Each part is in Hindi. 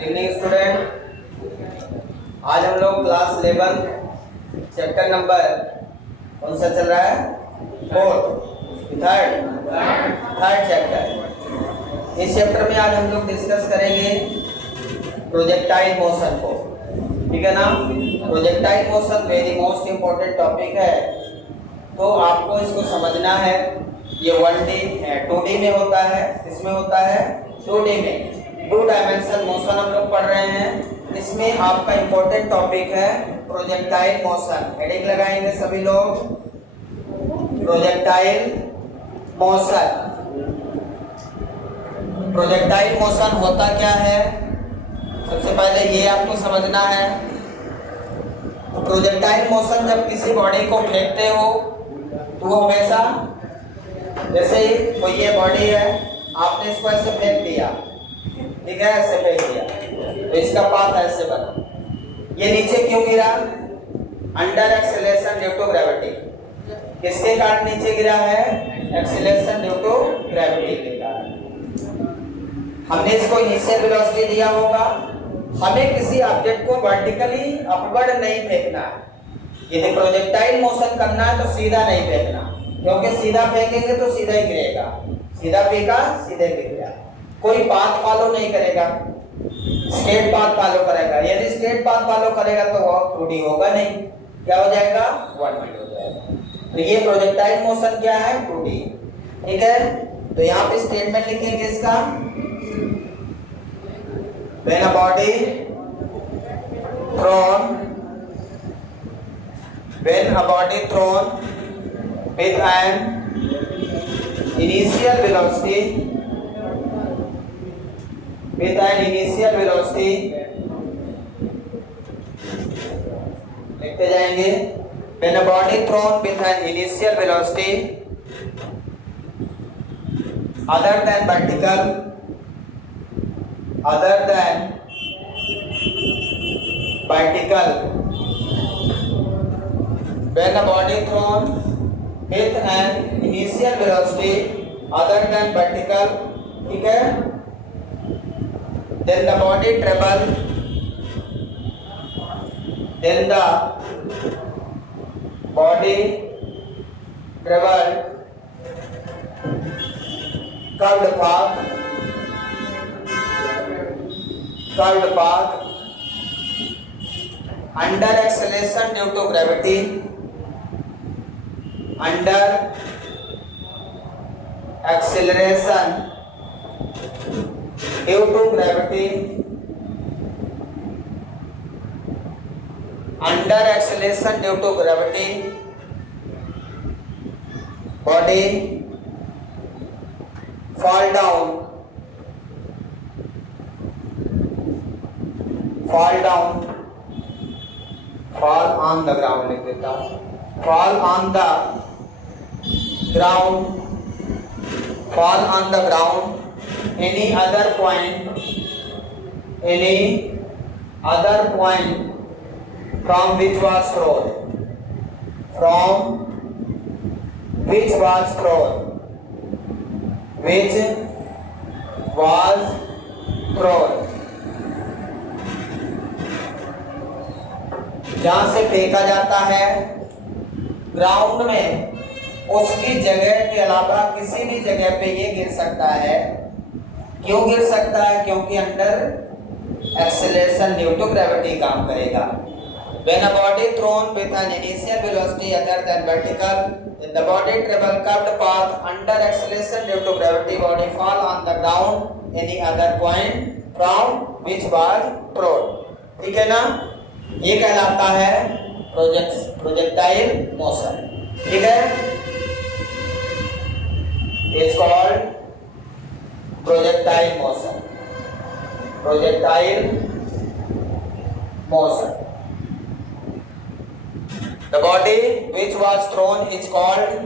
इवनिंग स्टूडेंट, आज हम लोग क्लास 11 चैप्टर नंबर कौन सा चल रहा है? Third chapter. इस चैप्टर में आज हम लोग डिस्कस करेंगे प्रोजेक्टाइल मोशन को। ठीक है ना? Projectile motion very most important topic है, तो आपको इसको समझना है। ये 1D 2D में होता है, इसमें होता है 2D में। 2 डायमेंशन मोशन हम लोग पढ़ रहे हैं। इसमें आपका इम्पोर्टेंट टॉपिक है प्रोजेक्टाइल मोशन। हेडिंग लगाएंगे सभी लोग, प्रोजेक्टाइल मोशन। प्रोजेक्टाइल मोशन होता क्या है, सबसे पहले ये आपको समझना है। तो प्रोजेक्टाइल मोशन जब किसी बॉडी को फेंकते हो तो वो हमेशा, जैसे कोई ये बॉडी है, आपने इसको ऐसे फेंक दिया, ठीक है, ऐसे फेंक दिया, तो इसका पाथ ऐसे बना। ये नीचे क्यों गिरा? Under acceleration due to gravity. किसके कारण नीचे गिरा है? एक्सेलरेशन ड्यू टू ग्रेविटी के कारण। हमने इसको इनिशियल वेलोसिटी दिया होगा। हमें किसी ऑब्जेक्ट को वर्टिकली अपवर्ड नहीं फेंकना है। यदि प्रोजेक्टाइल मोशन करना है तो सीधा नहीं फेंकना, क्योंकि सीधा फेंकेंगे तो सीधा ही गिरेगा। सीधा फेंका सीधे गिर गया। कोई पाथ फॉलो नहीं करेगा, स्ट्रेट पाथ फॉलो करेगा। यदि स्ट्रेट पाथ फॉलो करेगा तो वो 2D होगा नहीं, क्या हो जाएगा? 1D हो जाएगा। तो ये प्रोजेक्टाइल मोशन क्या है? 2D। ठीक है, तो यहाँ पे स्टेटमेंट लिखेंगे इसका, when a body thrown with an initial velocity लिखते जाएंगे, when a body thrown with an initial velocity other than vertical when a body thrown with an initial velocity other than vertical, ठीक है, then the body travel curved path under acceleration due to gravity, under acceleration due to gravity, under acceleration due to gravity, body fall down fall on the ground, लिख देता हूं, fall on the ground any other point from which was thrown, जहां से फेंका जाता है ग्राउंड में, उसकी जगह के अलावा किसी भी जगह पे ये गिर सकता है। क्यों गिर सकता है? क्योंकि under acceleration due to gravity काम करेगा। When a body thrown with an initial velocity other than vertical, then the body travel curved path under acceleration due to gravity, body fall on the ground any other point from which was thrown। ठीक है ना? ये कहलाता है प्रोजेक्टाइल मोशन। ठीक है, it's called projectile motion. The body which was thrown is called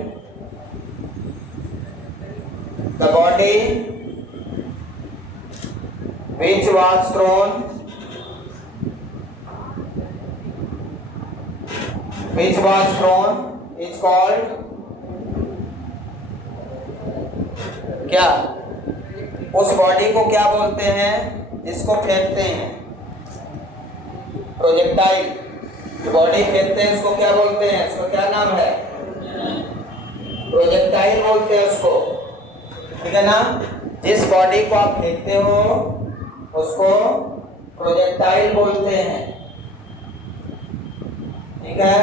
क्या? उस बॉडी को क्या बोलते हैं? जिसको फेंकते हैं, प्रोजेक्टाइल, बॉडी फेंकते हैं उसको क्या बोलते हैं, उसको क्या नाम है, प्रोजेक्टाइल बोलते हैं उसको, ठीक है ना। जिस बॉडी को आप फेंकते हो उसको प्रोजेक्टाइल बोलते हैं, ठीक है।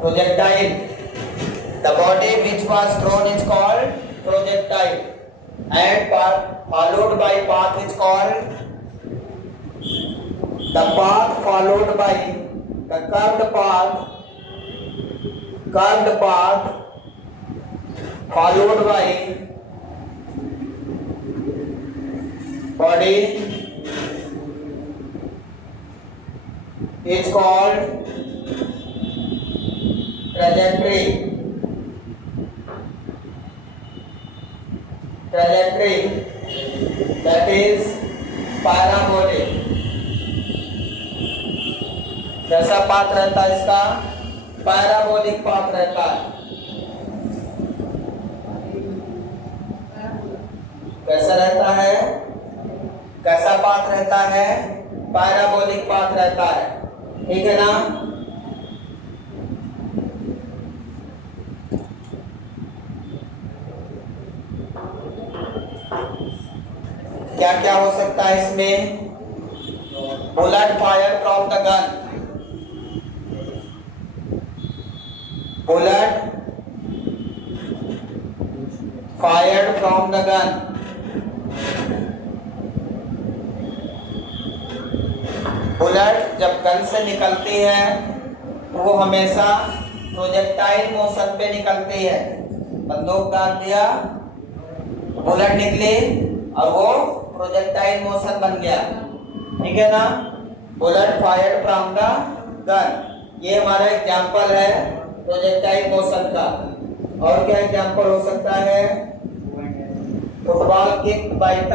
Projectile, the body which was thrown is called projectile and followed by path is called, the path followed by the curved path followed by body is called trajectory, that is parabolic। कैसा पाथ रहता है इसका, पैराबोलिक पाथ रहता है। कैसा रहता है, कैसा पाथ रहता है, पैराबोलिक पाथ रहता है, ठीक है ना। क्या क्या हो सकता है इसमें, bullet fire from the gun, bullet fired from the gun, bullet जब गन से निकलती है तो वो हमेशा प्रोजेक्टाइल मोशन पे निकलती है। बंदूक दाग दिया, बुलेट निकली और वो प्रोजेक्टाइल मोशन बन गया, ठीक है ना। Bullet fired from the gun, ये हमारा एग्जांपल है प्रोजेक्टाइल मोशन का। और क्या एग्जांपल हो सकता है, football kick by the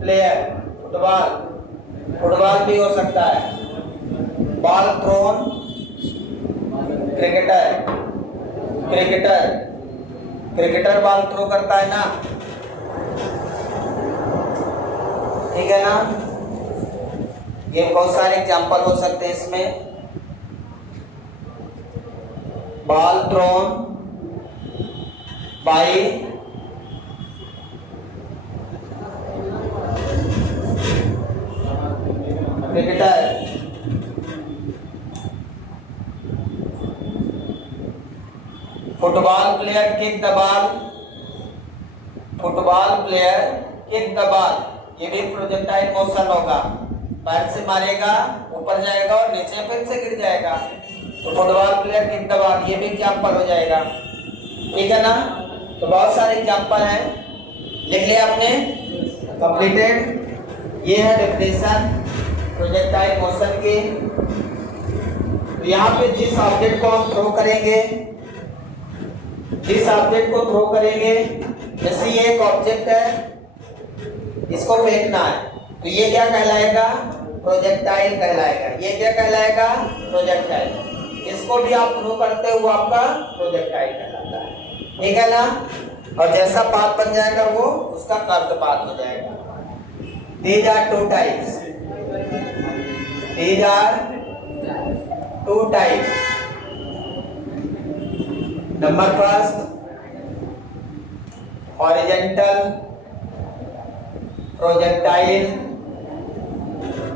player, football भी हो सकता है। Ball thrown, cricketer ball throw करता है ना, ठीक है ना। ये बहुत सारे एग्जांपल हो सकते हैं इसमें। Ball thrown by cricketer, football player kick the ball, ये भी प्रोजेक्टाइल मोशन होगा। पैर से मारेगा, ऊपर जाएगा और नीचे फिर से गिर जाएगा, तो football player kick the ball, ये भी एग्जांपल हो जाएगा, ठीक है ना। तो बहुत सारे एग्जांपल हैं, लिख लिया आपने, कंप्लीटेड। ये है डेफिनेशन प्रोजेक्टाइल मोशन की। तो यहाँ पे जिस ऑब्जेक्ट को हम थ्रो करेंगे, जैसे ये एक ऑब्जेक्ट है, इसको फेंकना है, तो ये क्या कहलाएगा, प्रोजेक्टाइल कहलाएगा। ये क्या कहलाएगा, प्रोजेक्टाइल। इसको भी आप थ्रो करते हो, आपका प्रोजेक्टाइल कहलाता है, ठीक है ना। और जैसा पाथ बन जाएगा वो उसका कर्व्ड पाथ हो जाएगा। These are two types. Number first, horizontal projectile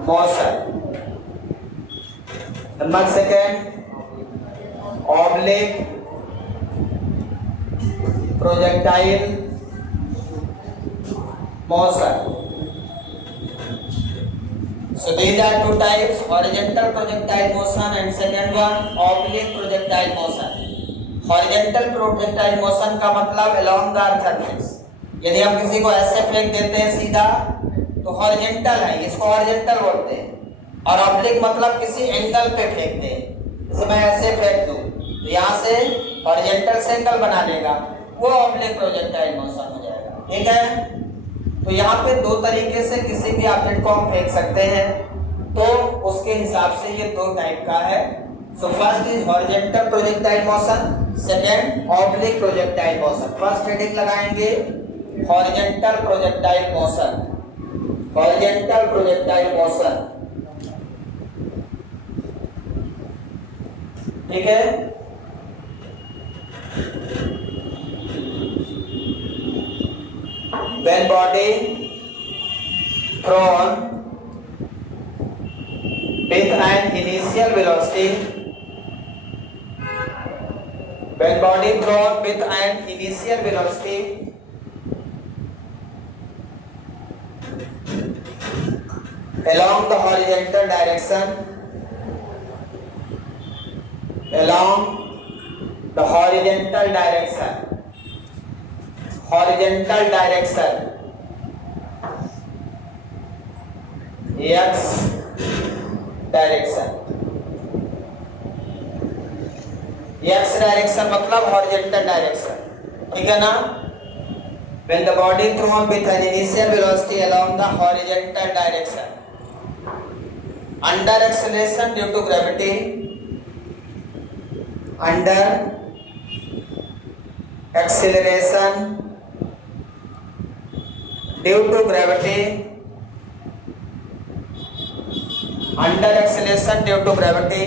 motion. Number second, oblique projectile motion. So these are two types, horizontal projectile motion and second one oblique projectile motion. Horizontal projectile motion का मतलब along the surface। यदि हम किसी को ऐसे फेंक देते हैं सीधा तो हॉरिजॉन्टल है, इसको हॉरिजॉन्टल बोलते हैं। और ऑब्लिक मतलब किसी एंगल पे फेंकते हैं, जैसे मैं ऐसे फेंक दूं तो यहाँ से हॉरिजॉन्टल से एंगल बना लेगा, वो ऑब्लिक प्रोजेक्टाइल मोशन हो जाएगा, ठीक है। तो यहाँ पे दो तरीके से किसी भी ऑब्जेक्ट को हम फेंक सकते हैं, तो उसके हिसाब से ये दो टाइप का है। So first is horizontal projectile motion, second oblique projectile motion। First heading लगाएंगे horizontal projectile motion, horizontal projectile motion, ठीक है। When body thrown with an initial velocity, when body thrown with an initial velocity along the horizontal direction, along the horizontal direction, horizontal direction, x direction, x direction मतलब horizontal direction, ठीक है ना। When the body thrown with an initial velocity along the horizontal direction, under acceleration due to gravity, under acceleration due to gravity, under acceleration due to gravity,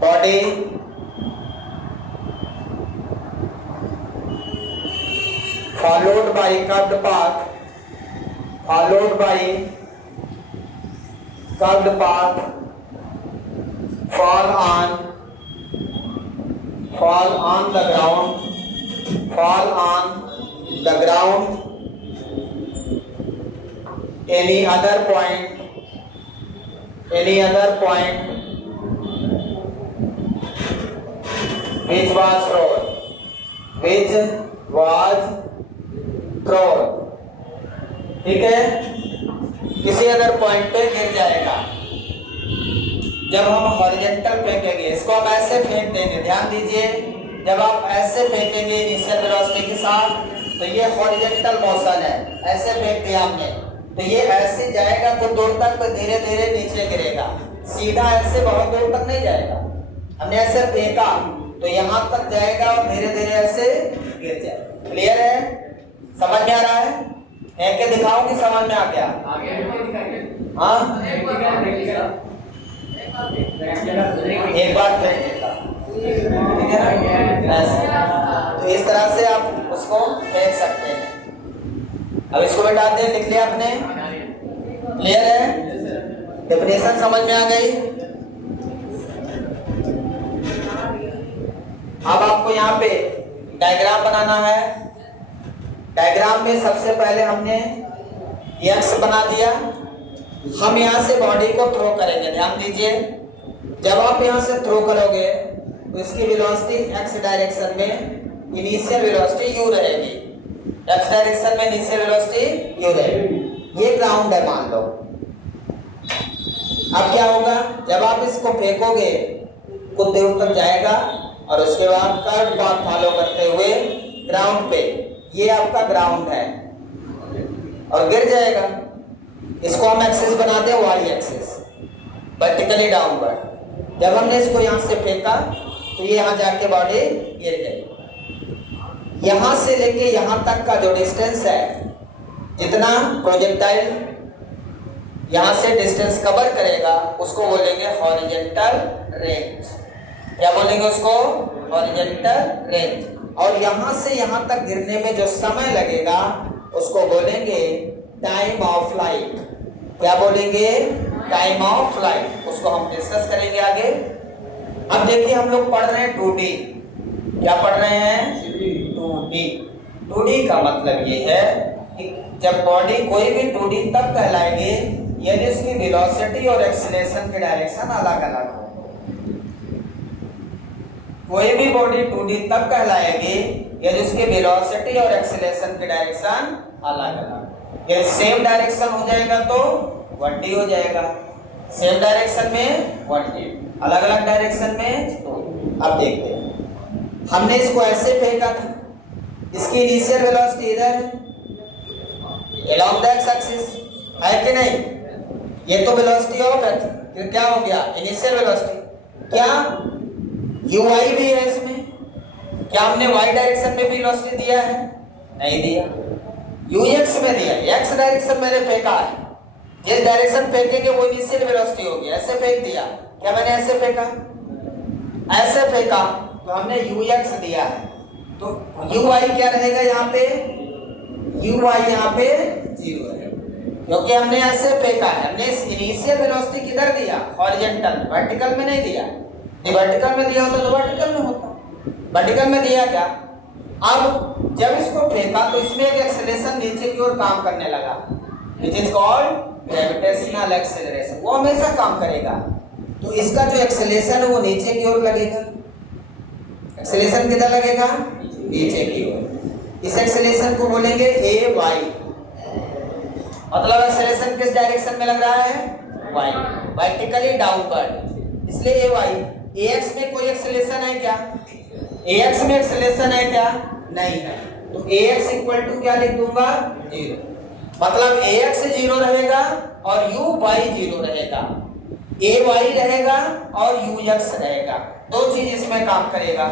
body followed by curved path, followed by curved path, fall on the ground, fall on the ground, any other point which was thrown, ठीक है, किसी अदर पॉइंट पे गिर जाएगा। जब हम हॉरिजॉन्टल फेंकेंगे, इसको हम ऐसे फेंक देंगे, ध्यान दीजिए, जब आप ऐसे फेंकेंगे इनिशियल वेलोसिटी के साथ तो ये हॉरिजॉन्टल मोशन है, ऐसे फेंक दिया हमने तो ये ऐसे जाएगा कुछ दूर तक, तो धीरे धीरे नीचे गिरेगा, सीधा ऐसे बहुत दूर तक नहीं जाएगा। हमने ऐसे फेंका तो यहाँ तक जाएगा और धीरे धीरे ऐसे गिर जाएगा। क्लियर है, समझ में आ रहा है? फेंक के दिखाओ कि समझ में आ गया? हाँ, एक बार फेंक देता, ठीक है ना, ऐसे। तो इस तरह से आप उसको फेंक सकते हैं। अब इसको मिटा दें, लिख लिया आपने? क्लियर है? डेफिनेशन समझ में आ गई? अब आपको यहाँ पे डायग्राम बनाना है। डायग्राम में सबसे पहले हमने एक्स बना दिया। हम यहाँ से बॉडी को थ्रो करेंगे, ध्यान दीजिए। जब आप यहाँ से थ्रो करोगे तो इसकी वेलोसिटी एक्स डायरेक्शन में इनिशियल वेलोसिटी यू रहेगी, एक्स डायरेक्शन में इनिशियल वेलोसिटी यू रहेगी। ये ग्राउंड है मान लो। अब क्या होगा, जब आप इसको फेंकोगे कुछ दूर तक जाएगा और उसके बाद कर्व पाथ फॉलो करते हुए ग्राउंड पे, ये आपका ग्राउंड है, और गिर जाएगा। इसको हम एक्सिस बना दें वाई एक्सिस, वर्टिकली डाउनवर्ड। जब हमने इसको यहाँ से फेंका तो ये यहाँ जाके बॉडी गिर गई। यहाँ से लेके यहाँ तक का जो डिस्टेंस है, जितना प्रोजेक्टाइल यहाँ से डिस्टेंस कवर करेगा, उसको बोलेंगे हॉरिजॉन्टल रेंज। क्या बोलेंगे उसको? Horizontal range. और यहाँ से यहाँ तक गिरने में जो समय लगेगा उसको बोलेंगे टाइम ऑफ फ्लाइट। क्या बोलेंगे? Time of flight. उसको हम डिस्कस करेंगे आगे। अब देखिए, हम लोग पढ़ रहे हैं 2D। क्या पढ़ रहे हैं? 2D। 2D का मतलब ये है कि जब बॉडी कोई भी 2D तब कहलाएगी यदि उसकी वेलोसिटी और एक्सीलरेशन की डायरेक्शन अलग अलग हो। कोई भी बॉडी 2D तब कहलाएगी यदि उसकी वेलोसिटी और एक्सीलरेशन की डायरेक्शन अलग अलग। यदि सेम डायरेक्शन हो जाएगा तो 1D हो जाएगा, सेम डायरेक्शन में 1D, अलग अलग डायरेक्शन में 2D। अब देखते हैं, हमने इसको ऐसे फेंका था, इसकी इनिशियल वेलोसिटी इधर है along the x axis, है कि नहीं? ये तो वेलोसिटी ऑफ है, फिर क्या हो गया? Initial velocity. क्या ui भी है इसमें? क्या हमने y डायरेक्शन में भी वेलोसिटी दिया है? नहीं दिया, ux में दिया। x डायरेक्शन मैंने फेंका है, जिस डायरेक्शन फेंकेंगे वो इनिशियल वेलोसिटी होगी। ऐसे फेंक दिया, क्या मैंने ऐसे फेंका, ऐसे फेंका तो हमने ux दिया है, तो uy क्या रहेगा यहाँ पे, uy यहाँ पे 0 है, क्योंकि हमने ऐसे फेंका है। हमने इनिशियल वेलोसिटी किधर दिया, हॉरिजॉन्टल, वर्टिकल में नहीं दिया। नहीं वर्टिकल में दिया होता तो वर्टिकल में होता, वर्टिकल में दिया क्या। अब जब इसको फेंका तो इसमें एक एक्सेलरेशन नीचे की ओर काम करने लगा, which is called gravitational acceleration. वो हमेशा काम करेगा, तो इसका जो एक्सेलरेशन है वो नीचे की ओर लगेगा। एक्सेलरेशन किधर लगेगा, नीचे की ओर। इस एक्सेलरेशन को बोलेंगे ए वाई, मतलब एक्सेलरेशन किस डायरेक्शन में लग रहा है, वाई, वर्टिकली डाउनवर्ड, इसलिए ए वाई। एक्स में कोई एक्सेलरेशन है क्या, एक्स में एक्सेलरेशन है क्या, नहीं है, तो एक्स इक्वल टू क्या लिख दूंगा, 0। मतलब ax 0 रहेगा और uy 0 रहेगा, ay रहेगा और ux रहेगा, दो चीज इसमें काम करेगा।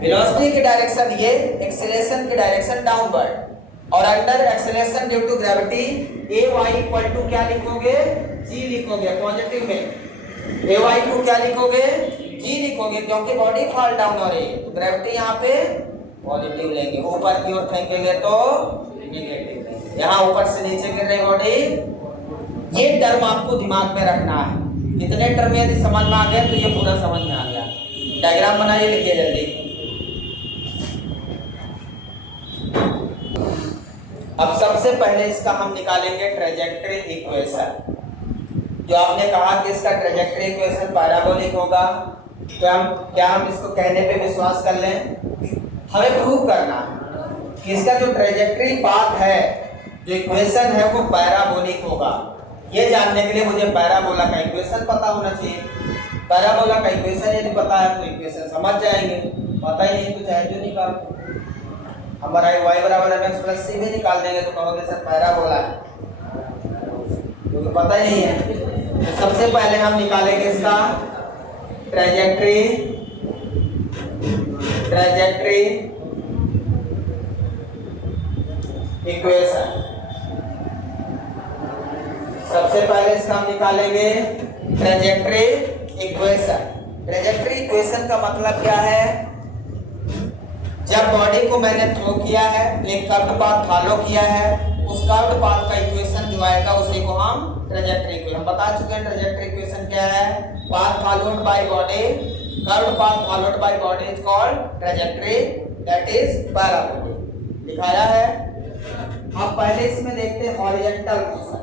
वेलोसिटी की डायरेक्शन ये, एक्सेलरेशन की डायरेक्शन डाउनवर्ड, और under acceleration due to gravity ay equal to क्या लिखोगे, g लिखोगे पॉजिटिव में। ay को क्या लिखोगे, g लिखोगे, क्योंकि बॉडी फॉल डाउन हो रही है, तो ग्रेविटी यहाँ पे पॉजिटिव लेंगे, ऊपर की ओर फेंकेंगे तो नेगेटिव। यहाँ ऊपर से नीचे गिर रही बॉडी, ये टर्म आपको दिमाग में रखना है। इतने टर्म यदि समझ में आ गए तो ये पूरा समझ में आ गया। डायग्राम बनाइए, लिखिए जल्दी। अब सबसे पहले इसका हम निकालेंगे ट्रेजेक्टरी इक्वेशन। जो आपने कहा कि इसका ट्रेजेक्टरी इक्वेशन पैराबोलिक होगा, तो हम इसको कहने पे विश्वास कर लें, हमें प्रूव करना है कि इसका जो ट्रेजेक्टरी पाथ है, जो इक्वेशन है वो पैराबोलिक होगा। ये जानने के लिए मुझे पैराबोला का इक्वेशन पता होना चाहिए। पैराबोला का इक्वेशन यदि पता है तो इक्वेशन समझ जाएंगे, पता ही नहीं तो चाहे जो निकाल, हमारा y बराबर mx प्लस c भी निकाल देंगे तो कहोगे सर पैराबोला है, क्योंकि पता ही नहीं है। तो सबसे पहले हम निकालेंगे इसका ट्रेजेक्टरी इक्वेशन। सबसे पहले इसका हम निकालेंगे ट्रेजेक्टरी इक्वेशन। ट्रेजेक्टरी इक्वेशन का मतलब क्या है, जब बॉडी को मैंने थ्रो किया है, एक कर्व पाथ फॉलो किया है, उस कर्व पाथ का इक्वेशन जो आएगा उसी को हम ट्रेजेक्टरी इक्वेशन, हम बता चुके हैं ट्रेजेक्टरी इक्वेशन क्या है, path followed by body, curve path followed by body is called trajectory, that is parabolic. लिखाया है। अब पहले इसमें देखते हैं हॉरिजॉन्टल मोशन,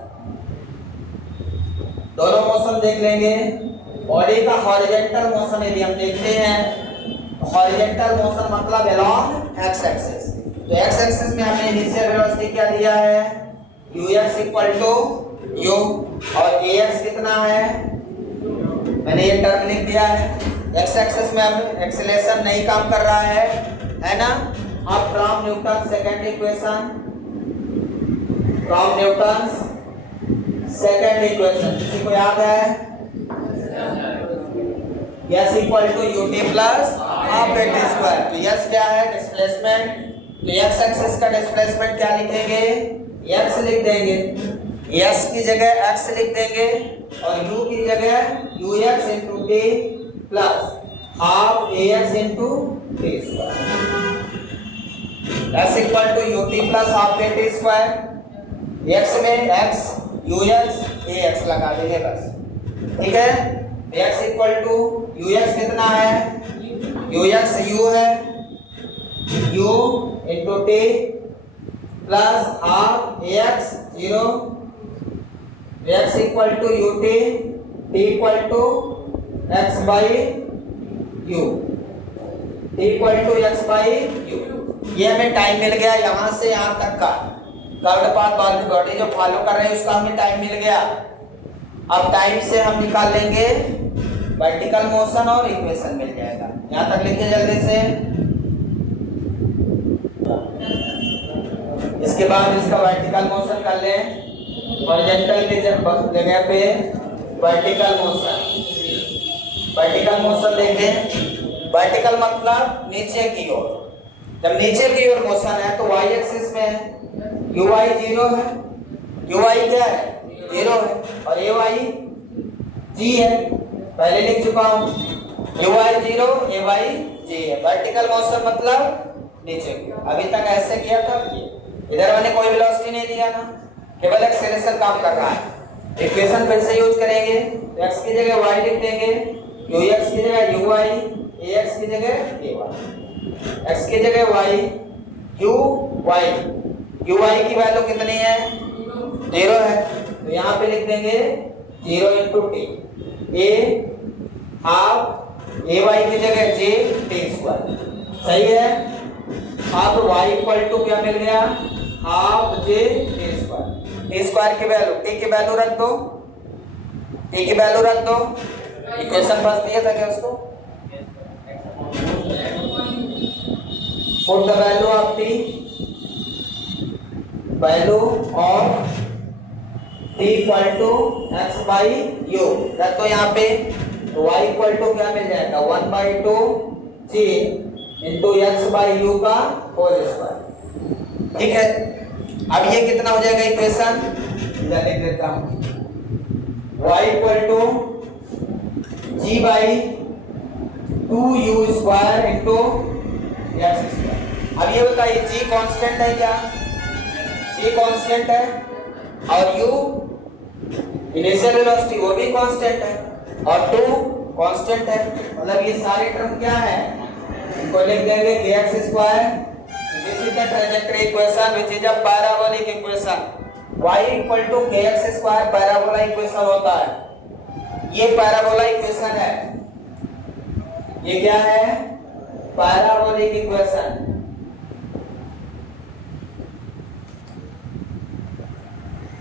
दोनों मोशन देख लेंगे। बॉडी का हॉरिजॉन्टल मोशन यदि हम देखते हैं, हॉरिजॉन्टल मोशन मतलब अलोंग एक्स एक्सिस, तो एक्स एक्सिस में हमने इनिशियल वेलोसिटी क्या दिया है, ux इक्वल टू u, और ax कितना है, मैंने ये टर्म लिख दिया है। एक्स एक्सिस में अब एक्सेलरेशन नहीं काम कर रहा है ना। अब from Newton second equation, from Newton second equation किसी को याद है, s equal to ut plus half at square. तो s क्या है, डिस्प्लेसमेंट, तो x एक्सिस का डिस्प्लेसमेंट क्या लिखेंगे, x लिख देंगे, s की जगह x लिख देंगे और u की जगह ux into t plus half ax into t square. s equal to ut plus half at square, x में x ux ax लगा देंगे बस, ठीक है। x इक्वल टू ux कितना है, ux u है, u into t plus half ax 0, x equal to ut, t equal to x by u, t equal to x by u। ये हमें टाइम मिल गया यहाँ से यहाँ तक का, कर्व्ड पाथ वाली बॉडी जो फॉलो कर रहे हैं उसका हमें टाइम मिल गया। अब टाइम से हम निकाल लेंगे वर्टिकल मोशन और इक्वेशन मिल जाएगा। यहाँ तक लिखिए जल्दी से। इसके बाद इसका वर्टिकल मोशन कर लें, हॉरिजॉन्टल की जगह पे वर्टिकल मोशन, वर्टिकल मोशन देखें। वर्टिकल मतलब नीचे की ओर, जब नीचे की ओर मोशन है तो y एक्सिस में ui 0 है, ui क्या है, 0 है, और ए वाई जी है, पहले लिख चुका हूं। यू वाई 0, ए वाई जी है। वर्टिकल मोशन मतलब नीचे। अभी तक ऐसे किया था, इधर मैंने कोई वेलोसिटी नहीं दिया ना, केवल एक्सेलरेशन काम कर रहा है। इक्वेशन फिर से यूज करेंगे, तो x की जगह y लिख देंगे, qx की जगह uy, ax की जगह ay, x की जगह y, qy की वैल्यू कितनी है? 0 है, तो यहाँ पे लिख देंगे 0 × t, a हाफ ay की जगह j t²। सही है। अब y इक्वल टू क्या मिल गया? हाफ j t² की वैल्यू, t की वैल्यू रख दो, t की वैल्यू रख दो। इक्वेशन पास दिया था क्या उसको? Put the value of t, value of t equal to x by u रख दो यहाँ पे, तो y इक्वल टू क्या मिल जाएगा? 1/2 g into x by you का होल स्क्वायर। ठीक है, अब ये कितना हो जाएगा इक्वेशन? इधर लिख देता हूं, y equal to g by 2u square into x square. अब ये बताइए g कांस्टेंट है क्या? g कांस्टेंट है, और u इनिशियल वेलोसिटी वो भी कांस्टेंट है, और 2 कांस्टेंट है। मतलब ये सारे टर्म क्या है? इनको लिख देंगे kx²। This is the trajectory equation which is a parabolic equation. y equal to kx² parabola equation होता है। ये पैराबोला इक्वेशन है। ये क्या है? Parabolic equation.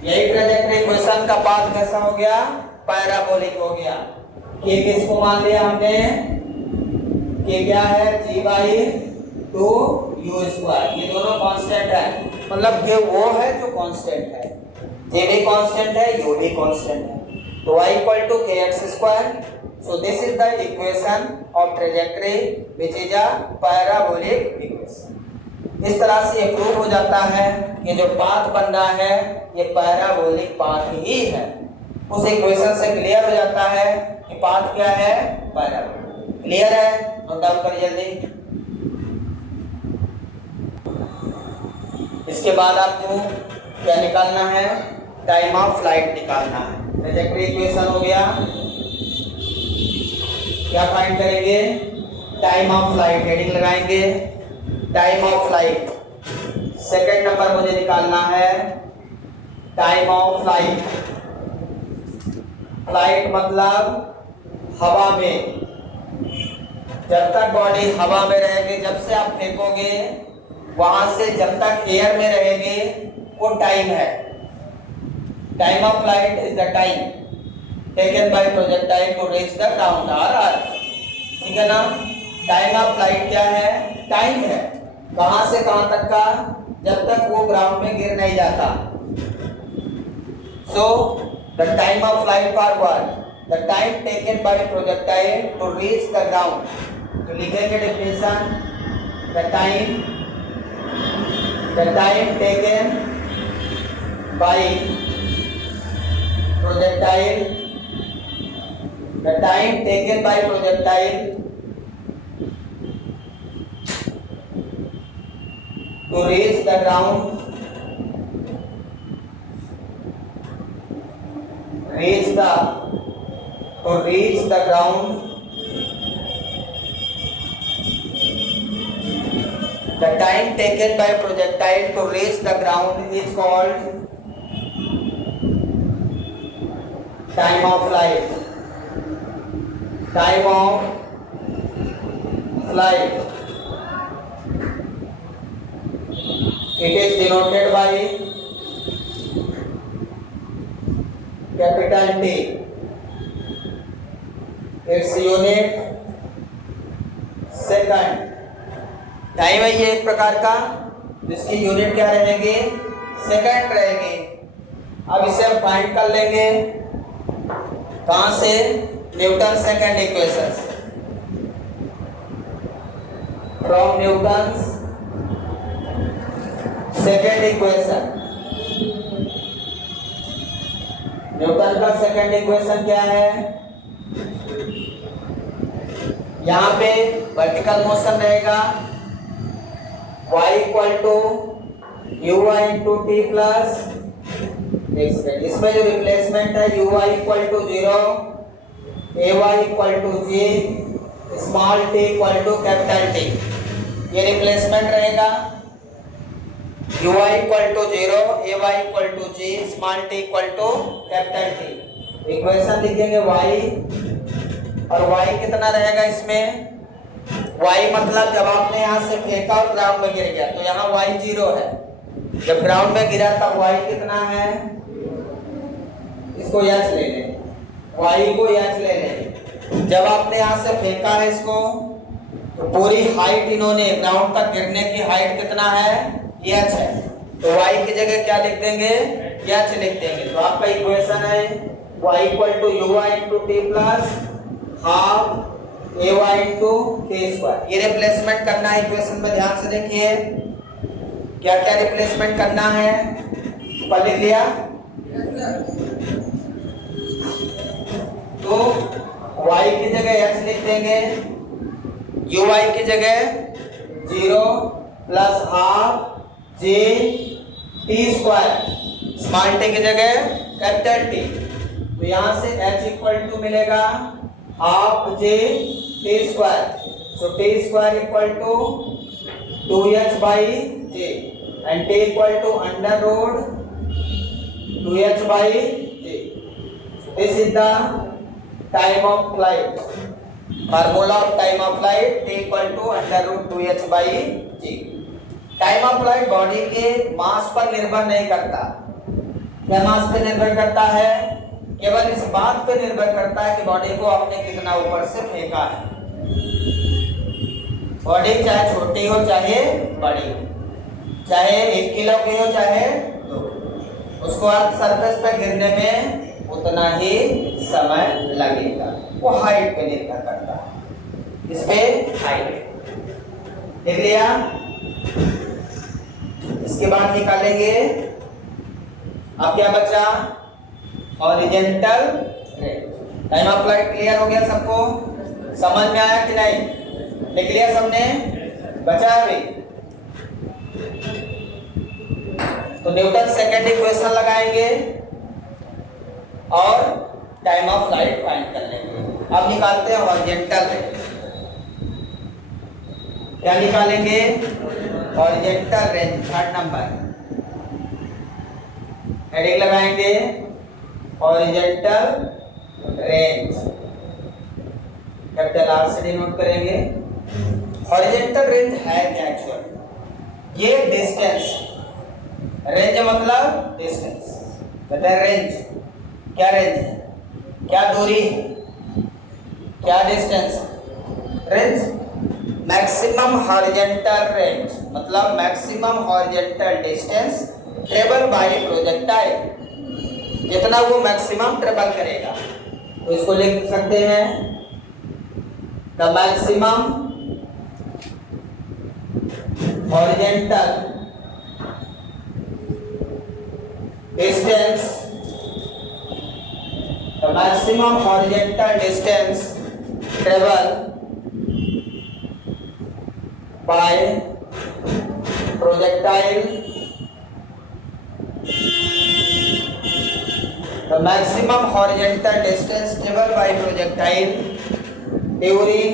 यही ट्रैजेक्टरी इक्वेशन का पाथ कैसा हो गया? पैराबोलिक हो गया। k किसको मान लिया हमने? k क्या है? g by 2u²। ये दोनों कांस्टेंट है, मतलब ये वो है जो कांस्टेंट है, j भी कांस्टेंट है, u भी कांस्टेंट है। तो y equal to kx²। So this is the equation of trajectory which is a parabolic equation. इस तरह से ये प्रूव हो जाता है कि जो पाथ बन रहा है ये पैराबोलिक पाथ ही है। उस इक्वेशन से क्लियर हो जाता है कि पाथ क्या है? पैराबोलिक। क्लियर है? नोट डाउन करिए जल्दी। इसके बाद आपको क्या निकालना है? टाइम ऑफ फ्लाइट निकालना है। ट्रैजेक्टरी इक्वेशन हो गया, क्या फाइंड करेंगे? Time of flight. हेडिंग लगाएंगे time of flight. Second number मुझे निकालना है टाइम ऑफ फ्लाइट। फ्लाइट मतलब हवा में, जब तक बॉडी हवा में रहेगी, जब से आप फेंकोगे वहां से जब तक एयर में रहेगी वो टाइम है। Time of flight is the time taken by projectile to reach the ground और अर्थ। ठीक है ना? टाइम ऑफ फ्लाइट क्या है? टाइम है, कहां से कहां तक का? जब तक वो ग्राउंड में गिर नहीं जाता। So the time of flight for what? The time taken by projectile to reach the ground. तो लिखेंगे definition, the time taken by projectile, the time taken by projectile to reach the ground, to reach the ground, the time taken by projectile to reach the ground is called time of flight. Time of flight, it is denoted by capital T. Its unit second. Time है ये एक प्रकार का, जिसकी यूनिट क्या रहेगी? सेकंड रहेगी। अब इसे हम फाइंड कर लेंगे कहां से? Newton second equation, from Newton second equation. Newton का सेकंड इक्वेशन क्या है? यहाँ पे वर्टिकल मोशन रहेगा y equal to u y into t plus x. इसमें जो रिप्लेसमेंट है u y equal to 0, a y equal to g, small t equal to capital t, ये रिप्लेसमेंट रहेगा। U y equal to 0, a y equal to g, small t equal to capital T. Equation लिखेंगे y, और y कितना रहेगा इसमें? y मतलब जब आपने यहाँ से फेंका और ग्राउंड में गिर गया तो यहाँ y 0 है। जब ग्राउंड में गिरा तब y कितना है? इसको h ले लें, y को h ले लें। जब आपने यहाँ से फेंका है इसको तो पूरी हाइट इन्होंने ग्राउंड तक गिरने की हाइट कितना है? h है। तो y की जगह क्या लिख देंगे? h लिख देंगे। तो आपका इक्वेशन है y equal to u y into t plus half a y into t square. ये रिप्लेसमेंट करना है इक्वेशन में, ध्यान से देखिए क्या क्या रिप्लेसमेंट करना है। पढ़ लिया? तो y की जगह h लिख देंगे, यू वाई की जगह 0 plus half g t square, small t की जगह कैपिटल टी। तो यहाँ से h इक्वल टू मिलेगा half g t square. So t square equal to 2h by g and t equal to under root 2h by g. This is the time of flight, formula of time of flight t equal to under root 2h by g. Time of flight body के मास पर निर्भर नहीं करता। क्या मास पे निर्भर करता है? केवल इस बात पे निर्भर करता है कि बॉडी को आपने कितना ऊपर से फेंका है। बॉडी चाहे छोटी हो चाहे बड़ी हो, चाहे 1 किलो की हो चाहे 2, उसको अर्थ सरफेस पे गिरने में उतना ही समय लगेगा। वो हाइट पे निर्भर करता है। इस पे हाइट देख लिया। इसके बाद निकालेंगे, अब क्या बचा? Horizontal range. Time of flight clear हो गया सबको? समझ में आया कि नहीं? लिख लिया सबने? बचा अभी? तो न्यूटन सेकंड इक्वेशन लगाएंगे और टाइम ऑफ फ्लाइट फाइंड कर लेंगे। अब निकालते हैं हॉरिजॉन्टल रेंज। क्या निकालेंगे? Horizontal range, third number heading लगाएंगे हॉरिजॉन्टल रेंज, कैपिटल आर से डिनोट करेंगे। हॉरिजॉन्टल रेंज है क्या एक्चुअल? ये डिस्टेंस, रेंज मतलब डिस्टेंस। बताए रेंज क्या? रेंज है क्या? दूरी है क्या? Distance. Range maximum horizontal range मतलब maximum horizontal distance travel by projectile, जितना वो मैक्सिमम ट्रेवल करेगा। तो इसको लिख सकते हैं the maximum horizontal distance, the maximum horizontal distance travel by projectile, the maximum horizontal distance traveled by projectile during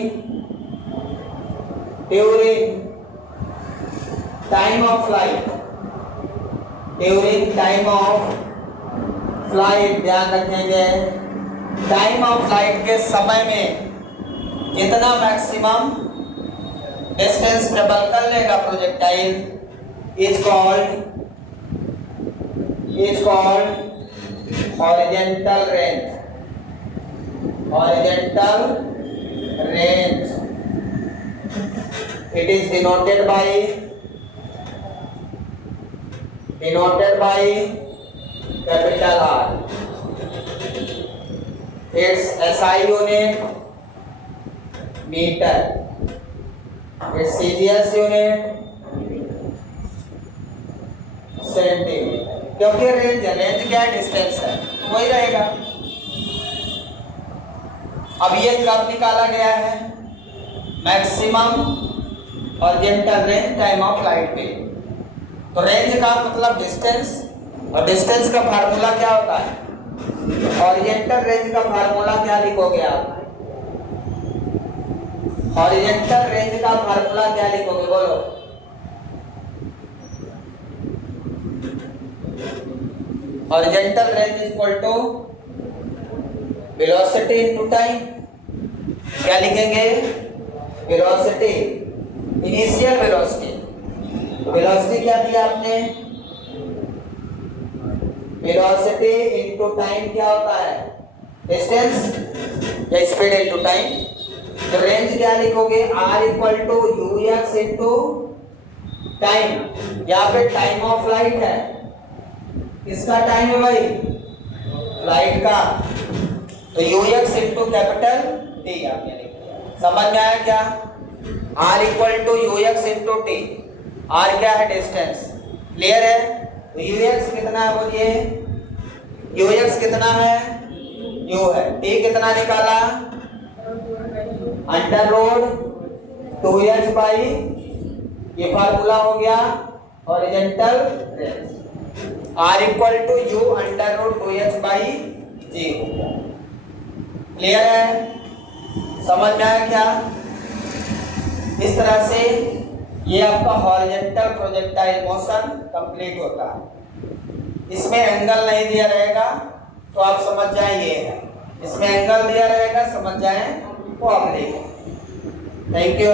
time of flight, during time of flight। ध्यान रखेंगे टाइम ऑफ फ्लाइट के समय में जितना मैक्सिमम डिस्टेंस ट्रेवल कर लेगा projectile is called horizontal range, horizontal range। it is denoted by capital R, its SI unit meter, its CGS unit centimetre. क्योंकि रेंज क्या है? डिस्टेंस है। वही रहेगा। अब ये कब निकाला गया है? Maximum horizontal range time of light पे। तो रेंज का मतलब डिस्टेंस, और डिस्टेंस का फार्मूला क्या होता है? हॉरिजॉन्टल रेंज का फार्मूला क्या लिखोगे आप? हॉरिजॉन्टल रेंज का फार्मूला क्या लिखोगे, बोलो? Horizontal range equal to velocity into time. क्या लिखेंगे? Velocity, initial velocity. वेलोसिटी क्या दिया आपने? वेलोसिटी इनटू टाइम क्या होता है? डिस्टेंस या स्पीड इनटू टाइम। तो रेंज क्या लिखोगे? r equal to u x into time. यहाँ पे टाइम ऑफ लाइट है, किसका टाइम है भाई? लाइट का। तो u x into capital t आपने लिख दिया। समझ में आया क्या? r equal to u x into t. r क्या है? डिस्टेंस। क्लियर है? तो यू एक्स कितना है बोलिए? यू एक्स कितना है? u है। t कितना निकाला? अंडर रूट 2h बाई, ये फार्मूला हो गया horizontal range. r equal to u under root 2h by g हो गया। क्लियर है? समझ में आया क्या? इस तरह से ये आपका हॉरिजॉन्टल प्रोजेक्टाइल मोशन कंप्लीट होता है। इसमें एंगल नहीं दिया रहेगा तो आप समझ जाए ये है, इसमें एंगल दिया रहेगा समझ जाए वो आप देखें। Thank you.